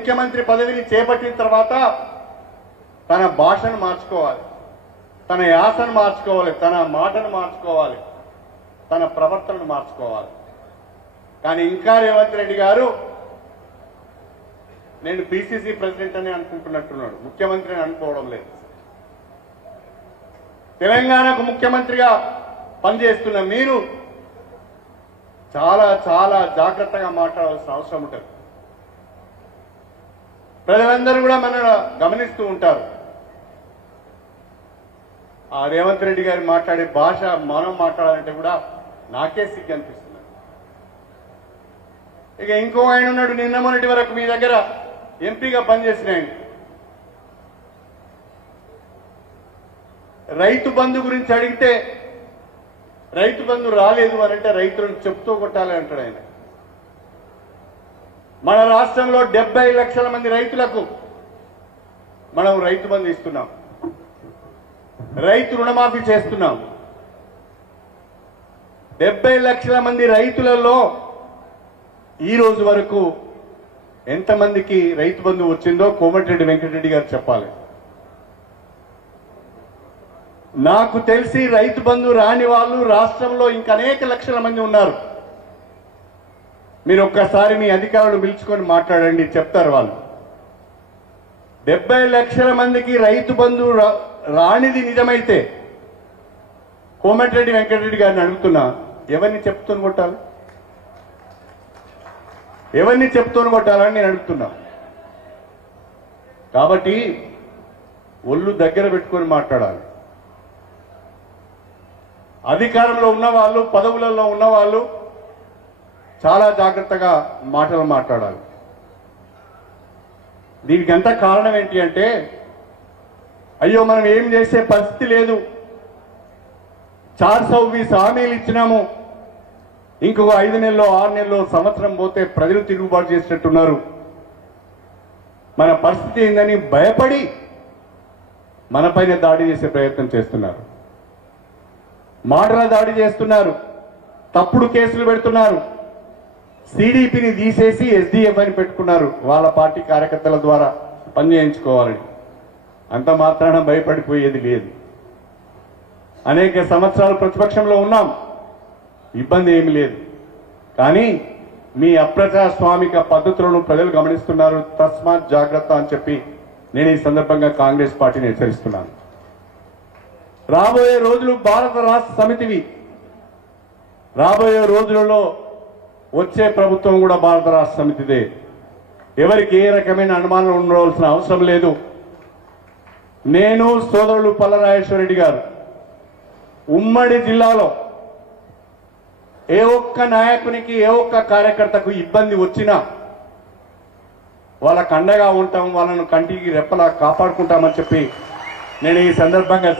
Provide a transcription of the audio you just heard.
ముఖ్యమంత్రి పదవిని చేపట్టిన తర్వాత తన భాషను మార్చుకోవాలి, తన యాసను మార్చుకోవాలి, తన మాటను మార్చుకోవాలి, తన ప్రవర్తనను మార్చుకోవాలి. కానీ ఇంకా రేవంత్ రెడ్డి గారు నేను పిసిసి ప్రెసిడెంట్ అని అనుకుంటున్నట్టున్నాడు, ముఖ్యమంత్రి అని అనుకోవడం లేదు. తెలంగాణకు ముఖ్యమంత్రిగా పనిచేస్తున్న మీరు చాలా చాలా జాగ్రత్తగా మాట్లాడాల్సిన అవసరం ఉంటుంది. ప్రజలందరూ కూడా మనల్ని గమనిస్తూ ఉంటారు. ఆ రేవంత్ రెడ్డి గారు మాట్లాడే భాష మనం మాట్లాడాలంటే కూడా నాకే సిగ్గు అనిపిస్తుంది. ఇక ఇంకో ఆయన ఉన్నాడు, నిన్న మొన్నటి వరకు మీ దగ్గర ఎంపీగా పనిచేసిన ఆయన. రైతు బంధు గురించి అడిగితే రైతు బంధు రాలేదు అని అంటే రైతులను చెప్తూ కొట్టాలి అంటాడు ఆయన. మన రాష్ట్రంలో 70 లక్షల మంది రైతులకు మనం రైతు బంధు ఇస్తున్నాం, రైతు రుణమాఫీ చేస్తున్నాం. 70 లక్షల మంది రైతులలో ఈ రోజు వరకు ఎంతమందికి రైతు బంధు వచ్చిందో కోమటిరెడ్డి వెంకటరెడ్డి గారు చెప్పాలి. నాకు తెలిసి రైతు బంధు రాని వాళ్ళు రాష్ట్రంలో ఇంకా అనేక లక్షల మంది ఉన్నారు. మీరు ఒక్కసారి మీ అధికారులు పిలుచుకొని మాట్లాడండి, చెప్తారు వాళ్ళు. 70 లక్షల మందికి రైతు బంధు రానిది నిజమైతే కోమటిరెడ్డి వెంకటరెడ్డి గారిని అడుగుతున్నా, ఎవరిని చెప్తూని కొట్టాలి, ఎవరిని చెప్తూని కొట్టాలని నేను అడుగుతున్నా. కాబట్టి ఒళ్ళు దగ్గర పెట్టుకొని మాట్లాడాలి. అధికారంలో ఉన్నవాళ్ళు, పదవులలో ఉన్నవాళ్ళు చాలా జాగ్రత్తగా మాటలు మాట్లాడాలి. దీనికి అంతా కారణం ఏంటి అంటే, అయ్యో మనం ఏం చేసే పరిస్థితి లేదు, 420 హామీలు ఇచ్చినాము, ఇంకొక 5 నెలలో 6 నెలలో సంవత్సరం పోతే ప్రజలు తిరుగుబాటు చేసినట్టున్నారు, మన పరిస్థితి ఏందని భయపడి మనపైన దాడి చేసే ప్రయత్నం చేస్తున్నారు. మాటల దాడి చేస్తున్నారు, తప్పుడు కేసులు పెడుతున్నారు, సిడిపిని తీసేసి ఎస్డిఎఫ్ అని పెట్టుకున్నారు వాళ్ళ పార్టీ కార్యకర్తల ద్వారా పని చేయించుకోవాలని. అంత మాత్రాన భయపడిపోయేది లేదు. అనేక సంవత్సరాలు ప్రతిపక్షంలో ఉన్నాం, ఇబ్బంది ఏమి లేదు. కానీ మీ అప్రజాస్వామిక పద్ధతులను ప్రజలు గమనిస్తున్నారు. తస్మాత్ జాగ్రత్త అని చెప్పి నేను ఈ సందర్భంగా కాంగ్రెస్ పార్టీని హెచ్చరిస్తున్నాను. రాబోయే రోజులు భారత రాష్ట్ర సమితివి, రాబోయే రోజులలో వచ్చే ప్రభుత్వం కూడా భారత రాష్ట్ర సమితిదే. ఎవరికి ఏ రకమైన అనుమానం ఉండవలసిన అవసరం లేదు. నేను సోదరులు పల్లరాజేశ్వరరెడ్డి గారు ఉమ్మడి జిల్లాలో ఏ ఒక్క నాయకునికి, ఏ ఒక్క కార్యకర్తకు ఇబ్బంది వచ్చినా వాళ్ళకు అండగా ఉంటాం, వాళ్ళను కంటికి రెప్పలా కాపాడుకుంటామని చెప్పి నేను ఈ సందర్భంగా